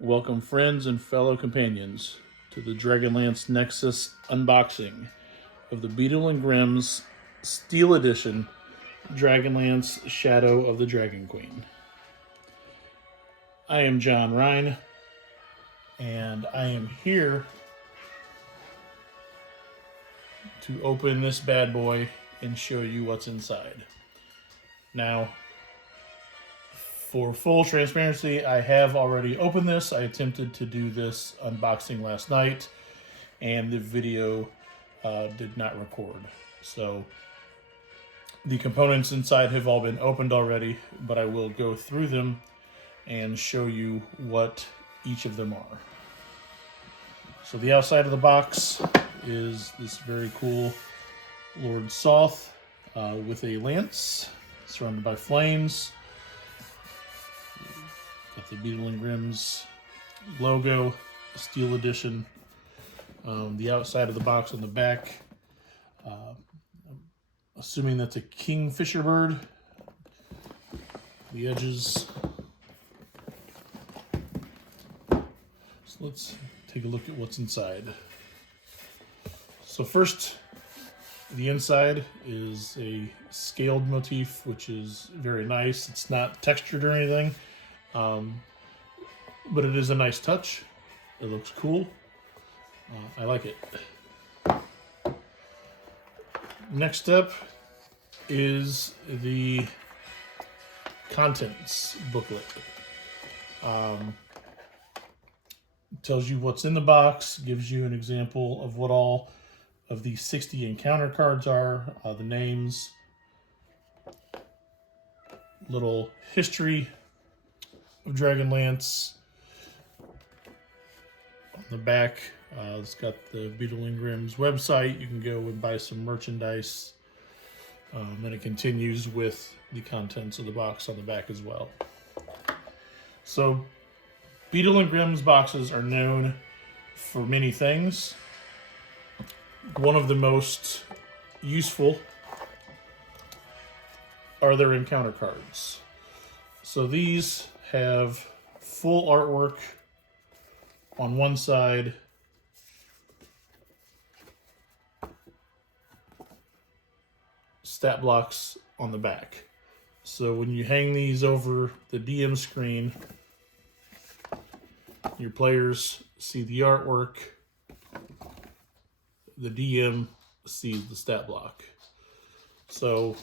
Welcome friends and fellow companions to the Dragonlance Nexus unboxing of the Beadle Grimm's Steel Edition Dragonlance Shadow of the Dragon Queen. I am John Rhyne, and I am here to open this bad boy and show you what's inside. Now, for full transparency, I have already opened this. I attempted to do this unboxing last night, and the video did not record. So the components inside have all been opened already, but I will go through them and show you what each of them are. So the outside of the box is this very cool Lord Soth with a lance surrounded by flames. Got the Beadle Grimm's logo, Steel Edition. The outside of the box on the back, assuming that's a kingfisher bird. The edges. So let's take a look at what's inside. So first, the inside is a scaled motif, which is very nice. It's not textured or anything. But it is a nice touch. It looks cool. I like it. Next up is the contents booklet. Tells you what's in the box, gives you an example of what all of the 60 encounter cards are, the names, little history of Dragonlance. On the back, it's got the Beadle Grimm's website. You can go and buy some merchandise. And it continues with the contents of the box on the back as well. So, Beadle Grimm's boxes are known for many things. One of the most useful are their encounter cards. So these have full artwork on one side, stat blocks on the back. So when you hang these over the DM screen, your players see the artwork, the DM sees the stat block. So,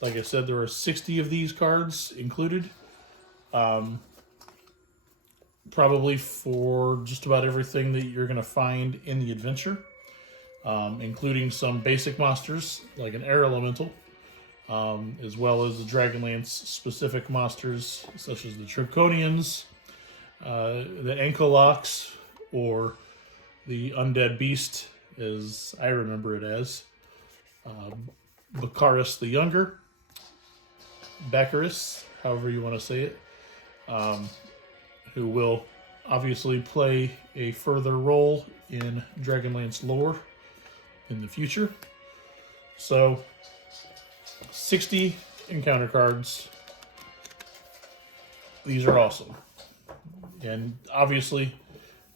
like I said, there are 60 of these cards included. Probably for just about everything that you're going to find in the adventure, including some basic monsters like an air elemental, as well as the Dragonlance specific monsters such as the Draconians, the Ankolocks, or the Undead Beast, as I remember it as, Baccharis the Younger, Baccharis, however you want to say it, who will obviously play a further role in Dragonlance lore in the future. So, 60 encounter cards. These are awesome. And obviously,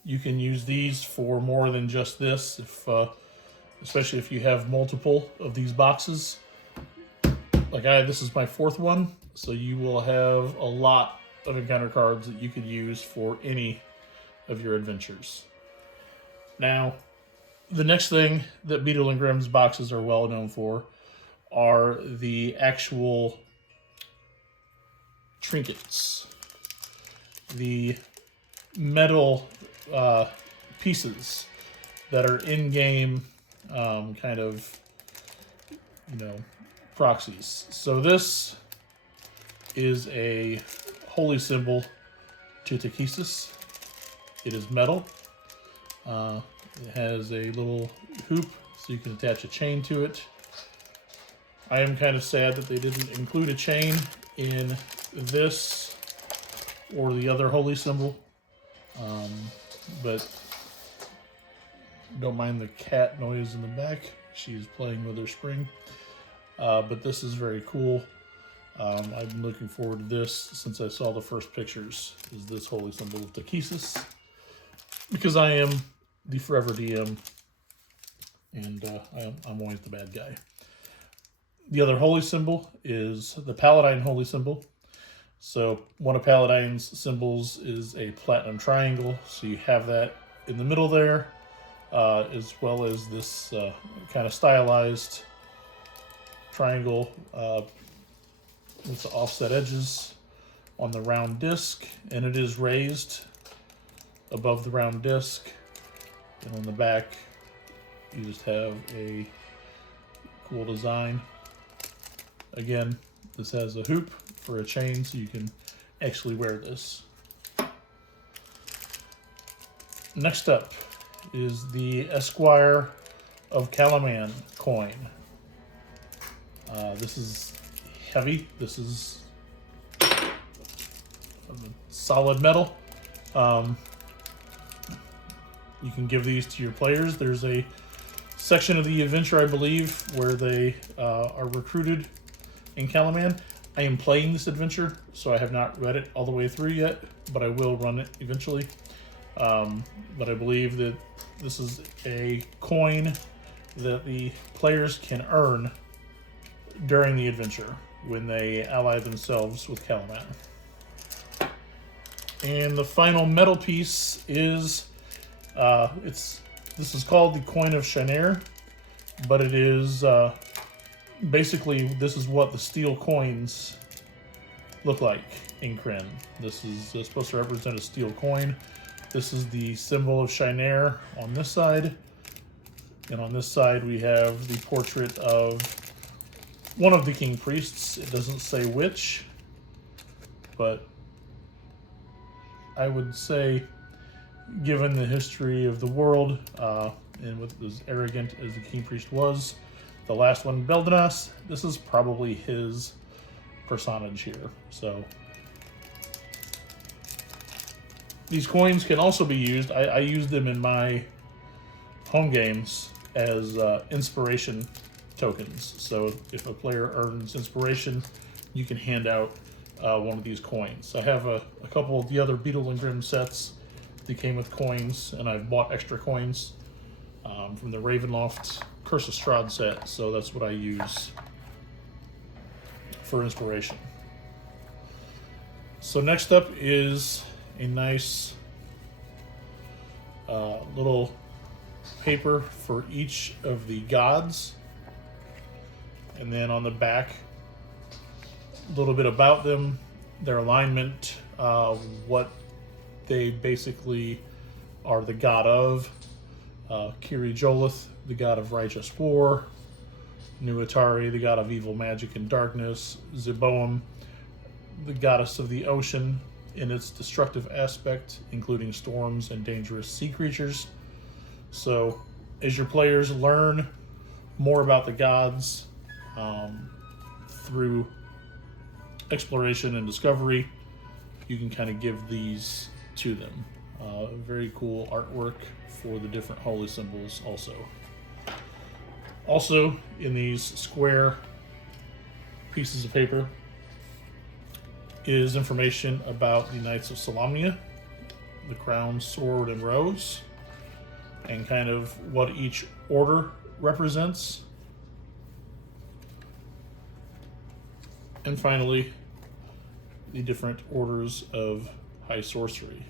you can use these for more than just this, especially if you have multiple of these boxes. Like this is my fourth one, so you will have a lot of encounter cards that you could use for any of your adventures. Now, the next thing that Beadle Grimm's boxes are well known for are the actual trinkets. The metal pieces that are in-game kind of, proxies. So this is a holy symbol to Takesis. It is metal. It has a little hoop so you can attach a chain to it. I am kind of sad that they didn't include a chain in this or the other holy symbol, but don't mind the cat noise in the back. She's playing with her spring, but this is very cool. I've been looking forward to this since I saw the first pictures, is this holy symbol of Tachesis, because I am the forever DM, and I'm always the bad guy. The other holy symbol is the Paladin holy symbol. So one of Paladin's symbols is a platinum triangle, so you have that in the middle there, as well as this kind of stylized triangle with the offset edges on the round disc, and it is raised above the round disc. And on the back, you just have a cool design. Again, this has a hoop for a chain, so you can actually wear this. Next up is the Esquire of Calaman coin. This is heavy. This is solid metal. You can give these to your players. There's a section of the adventure, I believe, where they are recruited in Calaman. I am playing this adventure, so I have not read it all the way through yet, but I will run it eventually. But I believe that this is a coin that the players can earn during the adventure when they ally themselves with Calaman. And the final metal piece is this is called the Coin of Shanair, but it is basically, this is what the steel coins look like in Krynn. This is supposed to represent a steel coin. This is the symbol of Shanair on this side, and on this side we have the portrait of one of the king priests. It doesn't say which, but I would say, given the history of the world, and with as arrogant as the king priest was, the last one, Beldenas, this is probably his personage here. So these coins can also be used. I use them in my home games as inspiration tokens. So if a player earns inspiration, you can hand out one of these coins. I have a couple of the other Beadle Grimm sets that came with coins, and I've bought extra coins from the Ravenloft Curse of Strahd set, so that's what I use for inspiration. So next up is a nice little paper for each of the gods, and then on the back, a little bit about them, their alignment, what they basically are the god of. Kiri Jolith, the god of righteous war. Nuitari, the god of evil magic and darkness. Zeboam, the goddess of the ocean in its destructive aspect, including storms and dangerous sea creatures. So as your players learn more about the gods through exploration and discovery, you can kind of give these to them. Very cool artwork for the different holy symbols also. Also, in these square pieces of paper is information about the Knights of Solamnia, the crown, sword, and rose, and kind of what each order represents. And finally, the different orders of high sorcery.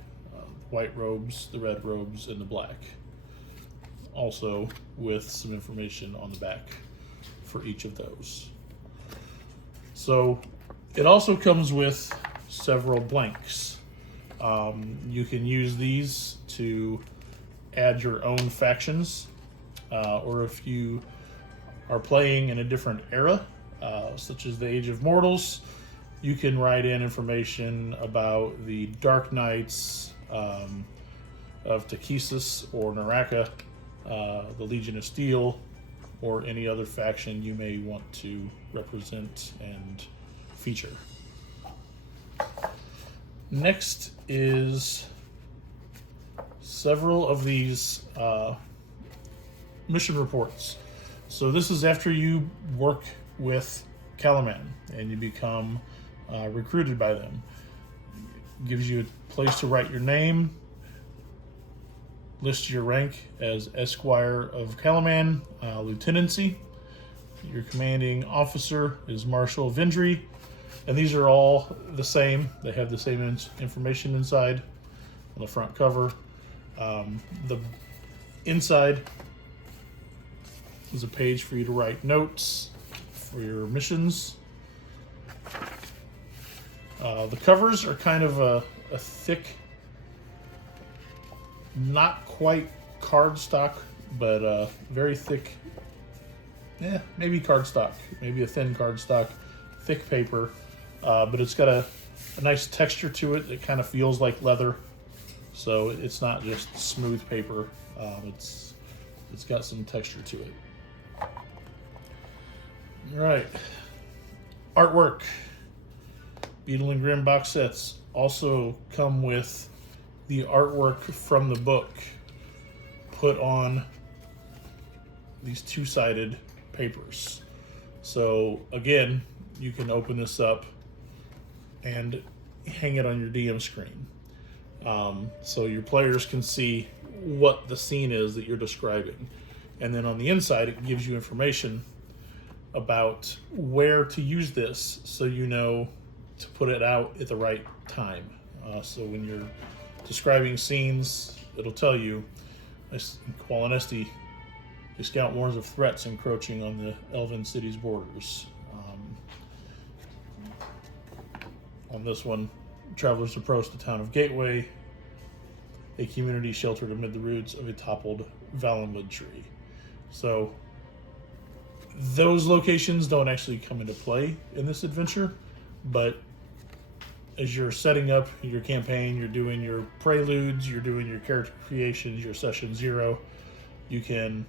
White robes, the red robes, and the black. Also with some information on the back for each of those. So it also comes with several blanks. You can use these to add your own factions, or if you are playing in a different era, such as the Age of Mortals, you can write in information about the Dark Knights of Tachesis or Naraka, the Legion of Steel, or any other faction you may want to represent and feature. Next is several of these mission reports. So this is after you work with Calaman, and you become recruited by them. Gives you a place to write your name, lists your rank as Esquire of Calaman, Lieutenancy. Your commanding officer is Marshal of Vendry, and these are all the same. They have the same information inside on the front cover. The inside is a page for you to write notes for your missions. The covers are kind of a thick, not quite cardstock, but very thick. Yeah, maybe cardstock, maybe a thin cardstock, thick paper, but it's got a nice texture to it. It kind of feels like leather, so it's not just smooth paper. It's got some texture to it. All right, artwork. Beadle and Grimm box sets also come with the artwork from the book put on these two-sided papers. So again, you can open this up and hang it on your DM screen. So your players can see what the scene is that you're describing. And then on the inside, it gives you information about where to use this, so you know to put it out at the right time. So when you're describing scenes, it'll tell you, in Qualinesti, the scout warns of threats encroaching on the Elven city's borders. On this one, travelers approach the town of Gateway, a community sheltered amid the roots of a toppled Valenwood tree. So those locations don't actually come into play in this adventure, but as you're setting up your campaign, you're doing your preludes, you're doing your character creations, your session 0, you can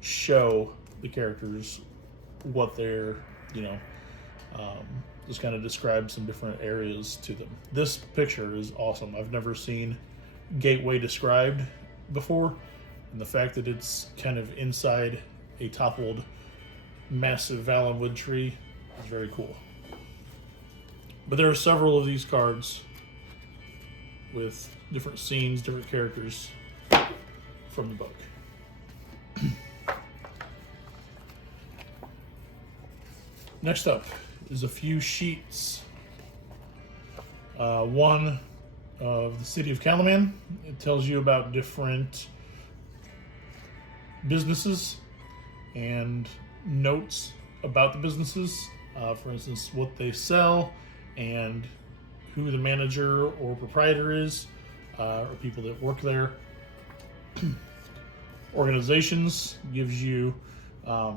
show the characters what they're, just kind of describe some different areas to them. This picture is awesome. I've never seen Gateway described before, and the fact that it's kind of inside a toppled massive Valenwood tree is very cool. But there are several of these cards with different scenes, different characters from the book. Next up is a few sheets. One of the city of Calaman. It tells you about different businesses and notes about the businesses. For instance, what they sell and who the manager or proprietor is, or people that work there. Organizations gives you a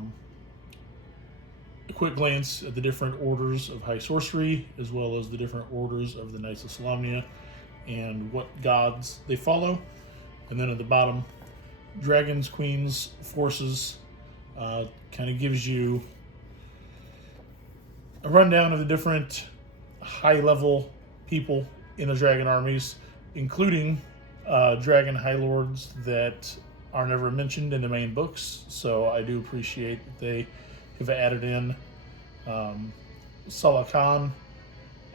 quick glance at the different orders of high sorcery, as well as the different orders of the Knights of Solamnia and what gods they follow. And then at the bottom, Dragons, Queens, Forces, kind of gives you a rundown of the different high-level people in the dragon armies, including dragon high lords that are never mentioned in the main books. So I do appreciate that they have added in Salah Khan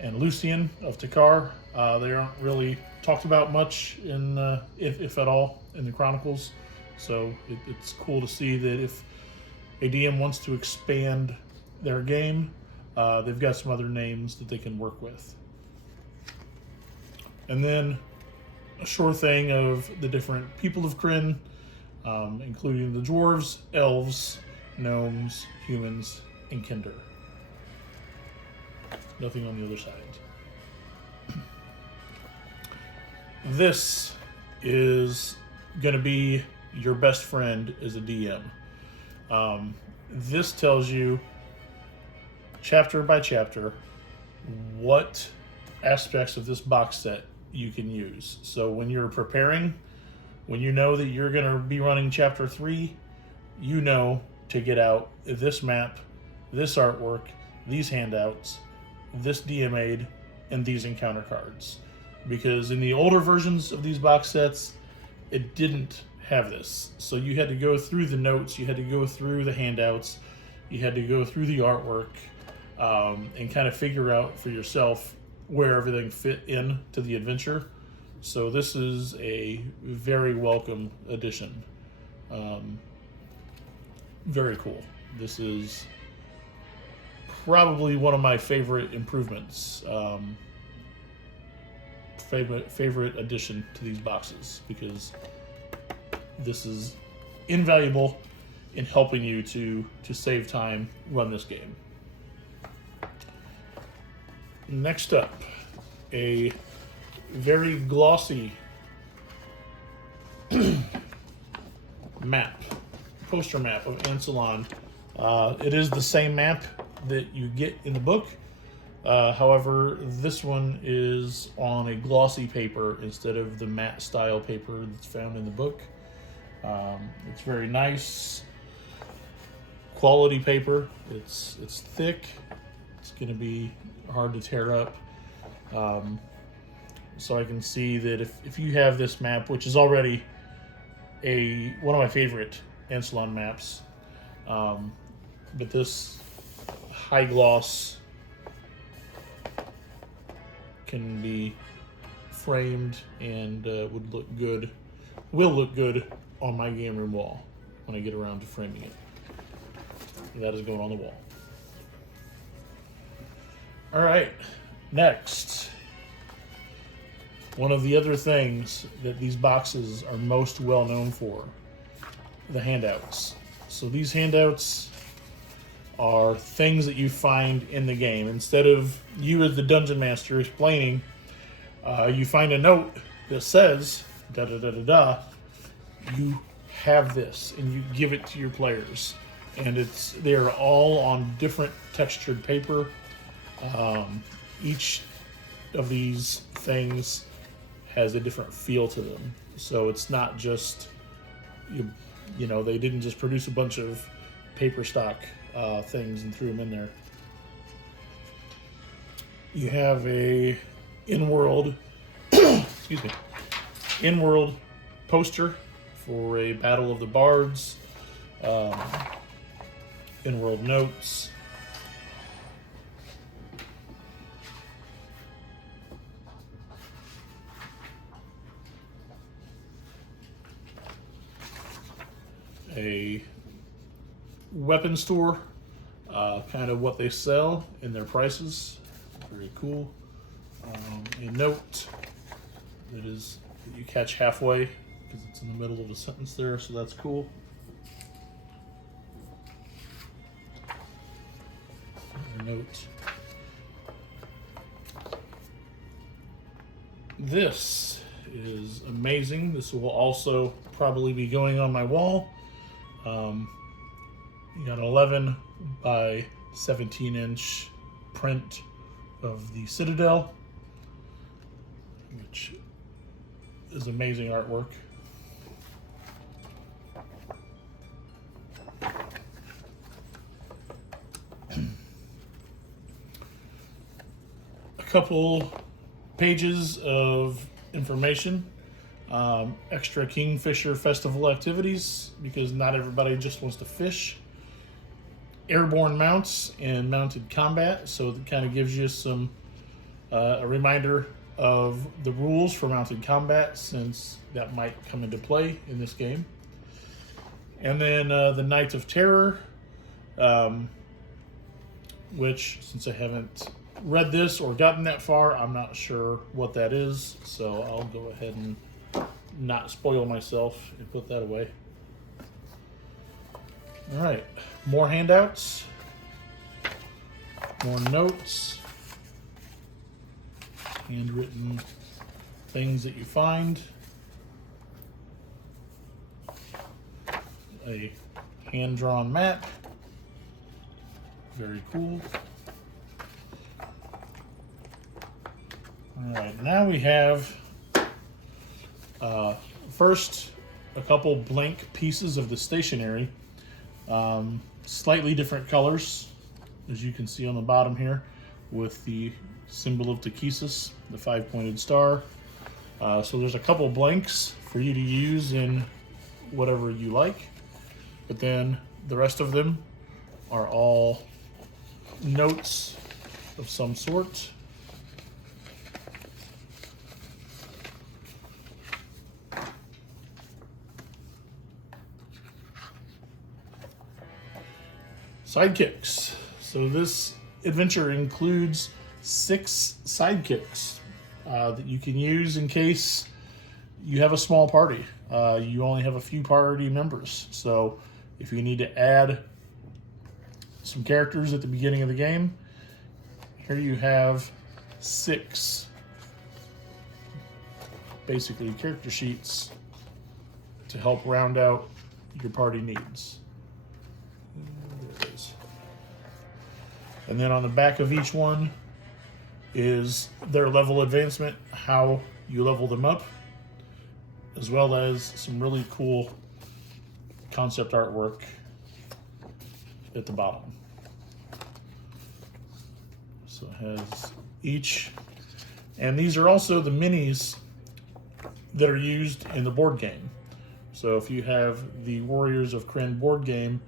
and Lucian of Takar. They aren't really talked about much in, if at all, in the Chronicles. So it's cool to see that if a DM wants to expand their game, they've got some other names that they can work with. And then a short thing of the different people of Krynn, including the dwarves, elves, gnomes, humans, and Kinder. Nothing on the other side. This is going to be your best friend as a DM. This tells you chapter by chapter what aspects of this box set you can use. So when you're preparing, when you know that you're going to be running chapter 3, you know to get out this map, this artwork, these handouts, this DM aid, and these encounter cards. Because in the older versions of these box sets, it didn't have this. So you had to go through the notes, you had to go through the handouts, you had to go through the artwork, and kind of figure out for yourself where everything fit in to the adventure. So this is a very welcome addition. Very cool. This is probably one of my favorite improvements. Favorite addition to these boxes, because this is invaluable in helping you to save time, run this game. Next up, a very glossy map, poster map of Ansalon. It is the same map that you get in the book. However, this one is on a glossy paper instead of the matte style paper that's found in the book. It's very nice quality paper. It's thick. It's going to be hard to tear up. So I can see that if you have this map, which is already one of my favorite Ansalon maps, but this high gloss can be framed and will look good on my game room wall when I get around to framing it. That is going on the wall. All right, next. One of the other things that these boxes are most well known for, the handouts. So these handouts are things that you find in the game. Instead of you as the dungeon master explaining, you find a note that says da da da da da. You have this and you give it to your players, and they're all on different textured paper. Each of these things has a different feel to them, so it's not just you know, they didn't just produce a bunch of paper stock things and threw them in there. You have a in-world in-world poster for a Battle of the Bards, in-world notes, a weapon store, kind of what they sell and their prices. Very cool. A note that you catch halfway because it's in the middle of a sentence there, so that's cool. A note. This is amazing. This will also probably be going on my wall. You got an 11 by 17 inch print of the Citadel, which is amazing artwork. A couple pages of information. Extra Kingfisher Festival activities, because not everybody just wants to fish. Airborne mounts and mounted combat, so it kind of gives you some a reminder of the rules for mounted combat, since that might come into play in this game. And then the Night of Terror, which, since I haven't read this or gotten that far, I'm not sure what that is, so I'll go ahead and not spoil myself and put that away. All right, more handouts, more notes, handwritten things that you find, a hand-drawn map, very cool. All right, now we have first a couple blank pieces of the stationery, slightly different colors, as you can see on the bottom here, with the symbol of Takesis, the 5-pointed star. So there's a couple blanks for you to use in whatever you like, but then the rest of them are all notes of some sort. Sidekicks. So this adventure includes 6 sidekicks that you can use in case you have a small party. You only have a few party members. So if you need to add some characters at the beginning of the game, here you have 6 basically character sheets to help round out your party needs. There it is. And then on the back of each one is their level advancement, how you level them up, as well as some really cool concept artwork at the bottom. So it has each, and these are also the minis that are used in the board game. So if you have the Warriors of Krynn board game,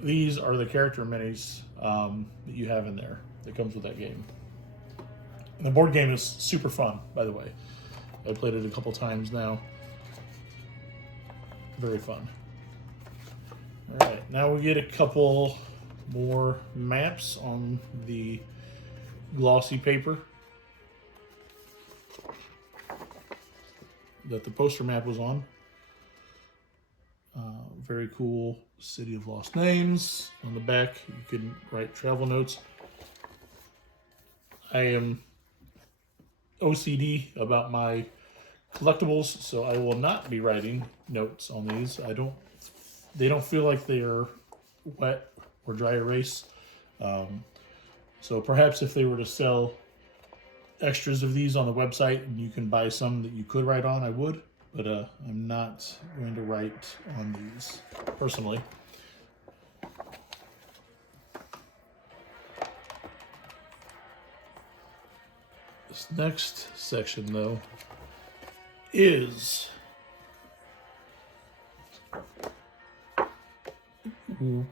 these are the character minis that you have in there that comes with that game. And the board game is super fun, by the way. I played it a couple times now. Very fun. All right, now we get a couple more maps on the glossy paper that the poster map was on. Very cool City of Lost Names. On the back, you can write travel notes. I am OCD about my collectibles, so I will not be writing notes on these. They don't feel like they are wet or dry erase. So perhaps if they were to sell extras of these on the website and you can buy some that you could write on, I would. But I'm not going to write on these personally. This next section, though, is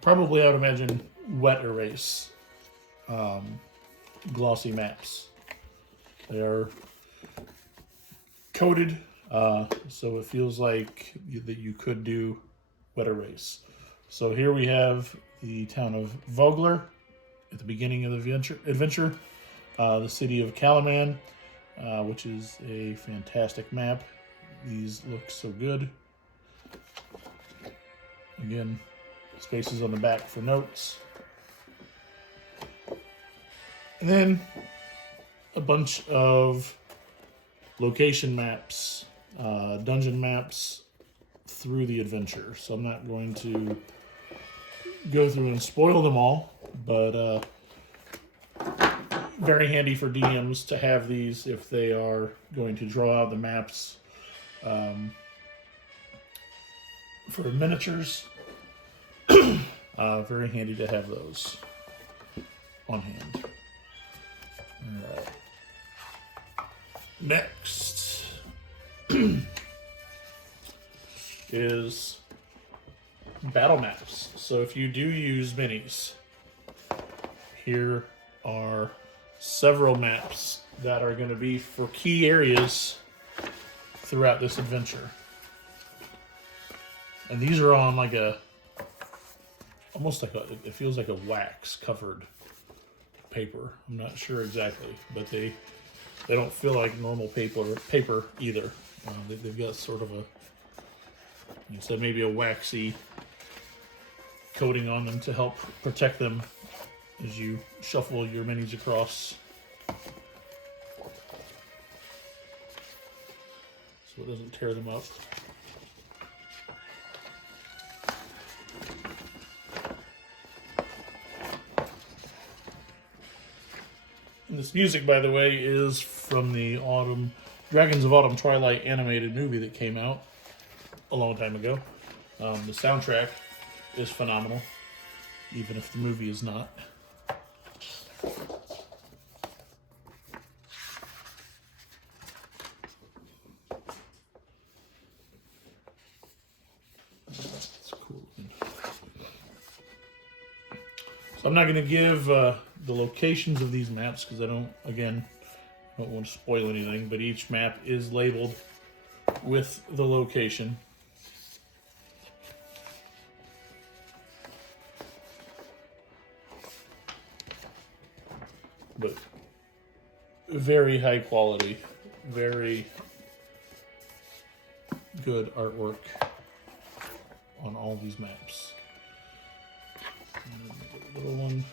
probably, I would imagine, wet erase glossy maps. They are coated, so it feels like that you could do wet erase. So here we have the town of Vogler at the beginning of the adventure, the city of Kalaman, which is a fantastic map. These look so good. Again, spaces on the back for notes. And then a bunch of location maps, dungeon maps through the adventure. So I'm not going to go through and spoil them all, but very handy for DMs to have these if they are going to draw out the maps for miniatures. Very handy to have those on hand. All right. Next is battle maps. So if you do use minis, here are several maps that are going to be for key areas throughout this adventure. And these are on like almost like it feels like a wax covered paper. I'm not sure exactly, but they don't feel like normal paper either. They've got sort of maybe a waxy coating on them to help protect them as you shuffle your minis across. So it doesn't tear them up. And this music, by the way, is from the Dragons of Autumn Twilight animated movie that came out a long time ago. The soundtrack is phenomenal, even if the movie is not. That's cool. So I'm not going to give the locations of these maps because I don't want to spoil anything, but each map is labeled with the location. But very high quality, very good artwork on all these maps. Little one.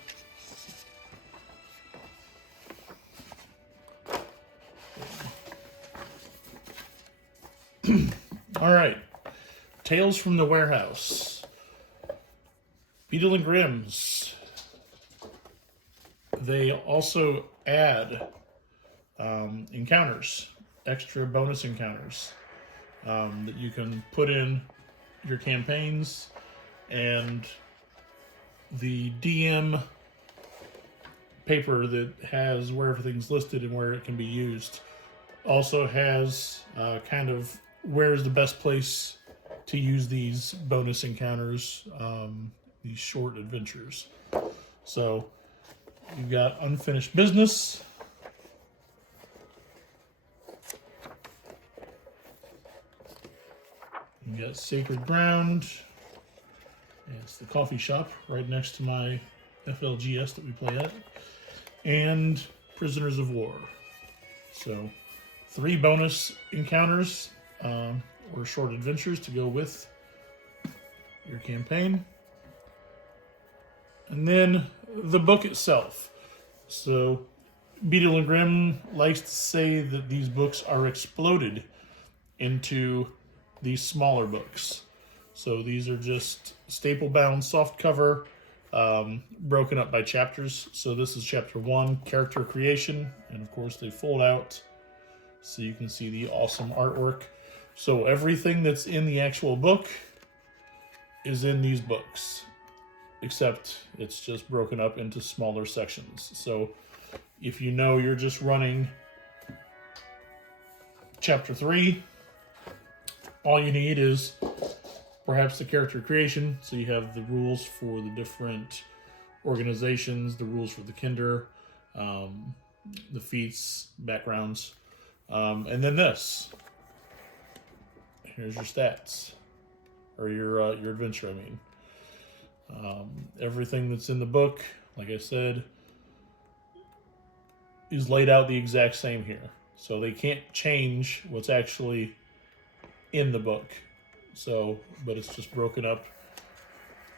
All right, Tales from the Warehouse. Beadle Grimm's. They also add encounters, extra bonus encounters that you can put in your campaigns, and the DM paper that has where everything's listed and where it can be used also has kind of where's the best place to use these bonus encounters, these short adventures. So you've got Unfinished Business. You got Sacred Ground. It's the coffee shop right next to my FLGS that we play at. And Prisoners of War. So 3 bonus encounters or short adventures to go with your campaign. And then the book itself. So Beadle Grimm likes to say that these books are exploded into these smaller books. So these are just staple bound soft cover, broken up by chapters. So this is chapter 1, character creation, and of course they fold out so you can see the awesome artwork. So everything that's in the actual book is in these books, except it's just broken up into smaller sections. So if you know you're just running chapter 3, all you need is perhaps the character creation. So you have the rules for the different organizations, the rules for the Kinder, the feats, backgrounds, and then this. Here's your stats, or your adventure, I mean. Everything that's in the book, like I said, is laid out the exact same here. So they can't change what's actually in the book. So, but it's just broken up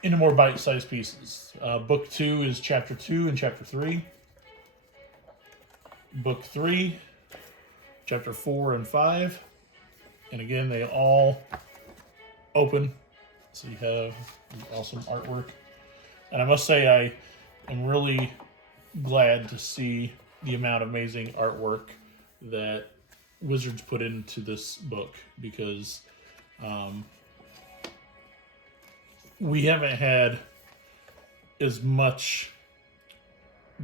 into more bite-sized pieces. Book 2 is chapter 2 and chapter 3. Book 3, chapter 4 and 5. And again, they all open. So you have awesome artwork. And I must say, I am really glad to see the amount of amazing artwork that Wizards put into this book, because we haven't had as much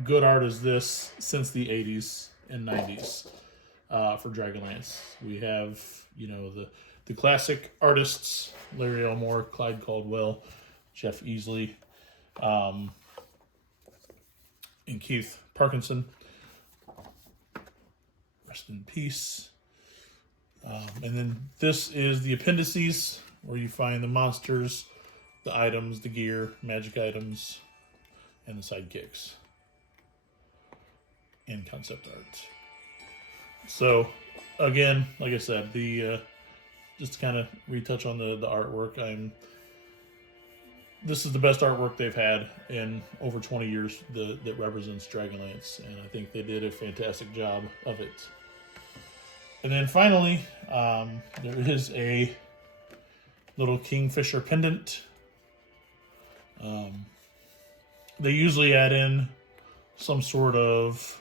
good art as this since the 80s and 90s for Dragonlance. We have, the classic artists, Larry Elmore, Clyde Caldwell, Jeff Easley, and Keith Parkinson. Rest in peace. And then this is the appendices, where you find the monsters, the items, the gear, magic items, and the sidekicks. And concept art. So, again, like I said, just to kind of retouch on the artwork, this is the best artwork they've had in over 20 years that represents Dragonlance, and I think they did a fantastic job of it. And then finally, there is a little Kingfisher pendant. They usually add in some sort of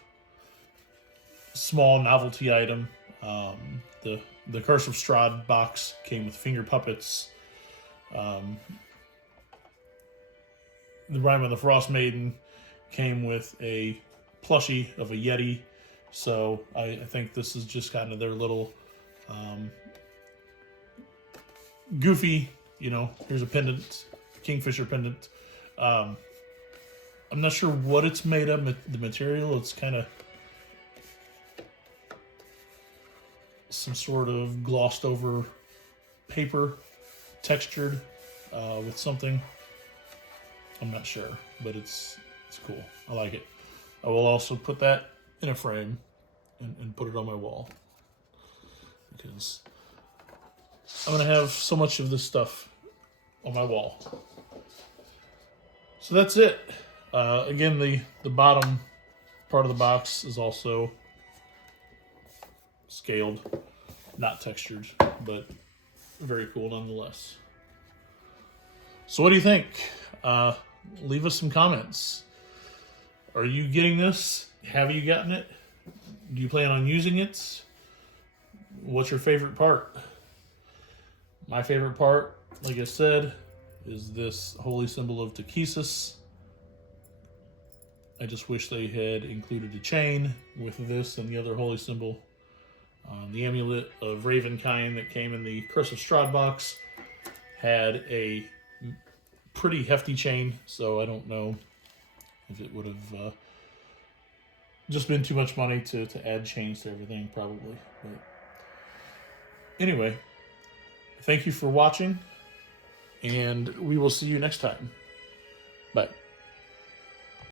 small novelty item. The Curse of Strahd box came with finger puppets. The Rime of the Frost Maiden came with a plushie of a Yeti. So I think this is just kind of their little goofy, here's a pendant, Kingfisher pendant. I'm not sure what it's made of, the material. It's kind of some sort of glossed over paper, textured with something. I'm not sure, but it's cool. I like it. I will also put that in a frame and put it on my wall, because I'm gonna have so much of this stuff on my wall. So that's it. Again, the bottom part of the box is also scaled, not textured, but very cool nonetheless. So what do you think? Leave us some comments. Are you getting this? Have you gotten it? Do you plan on using it? What's your favorite part? My favorite part, like I said, is this holy symbol of Takesis. I just wish they had included a chain with this and the other holy symbol. The amulet of Ravenkind that came in the Curse of Strahd box had a pretty hefty chain, so I don't know if it would have just been too much money to add chains to everything, probably. But anyway, thank you for watching, and we will see you next time. Bye.